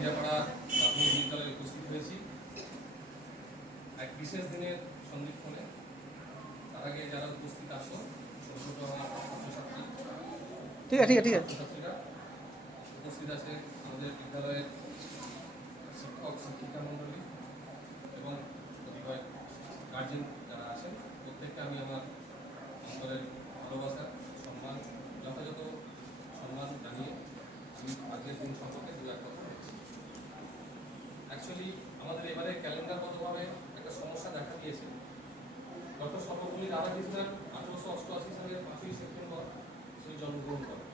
কান্দিয়াপাড়া প্রাথমিক বিদ্যালয়ে উপস্থিত হয়েছি এক বিশেষ দিনের সন্ধিক্ষণে। তার আগে যারা উপস্থিত আসো ছোট ছোট আমার ছাত্রছাত্রী, ছাত্রছাত্রীরা উপস্থিত আছে, আমাদের বিদ্যালয়ের শিক্ষক শিক্ষিকা মণ্ডলী এবং কতিপয় গার্জেন যারা আছেন, প্রত্যেককে আমি আমার অন্তরের ভালোবাসা সম্মান যথাযথ সম্মান জানিয়ে আমি আজকের দিন সম্পর্কে দু এক কথা বলছি। অ্যাকচুয়ালি আমাদের এবারে ক্যালেন্ডারগতভাবে একটা সমস্যা দেখা দিয়েছে। ডক্টর সর্বপল্লী রাধাকৃষ্ণন 1888 সালের 5ই সেপ্টেম্বর তিনি জন্মগ্রহণ করেন।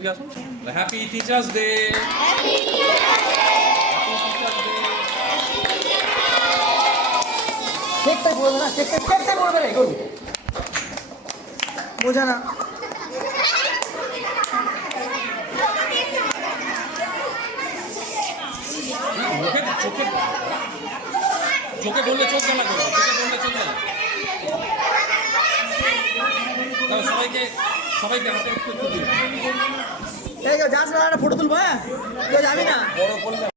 দিয়ে আসুন। Happy teachers day. কেকটাই বলবে না, কেকটাই বলবে রে গরু বোঝা না। মুখে চোখে চোখে বললে চোখ জ্বালা করবে, চোখে বললে চোখ জ্বালা। তাও সবাইকে হাতে একটু দিন। এই যাস না, একটা ফটো তুলবো। হ্যাঁ কেউ যাবি না, বড় করলে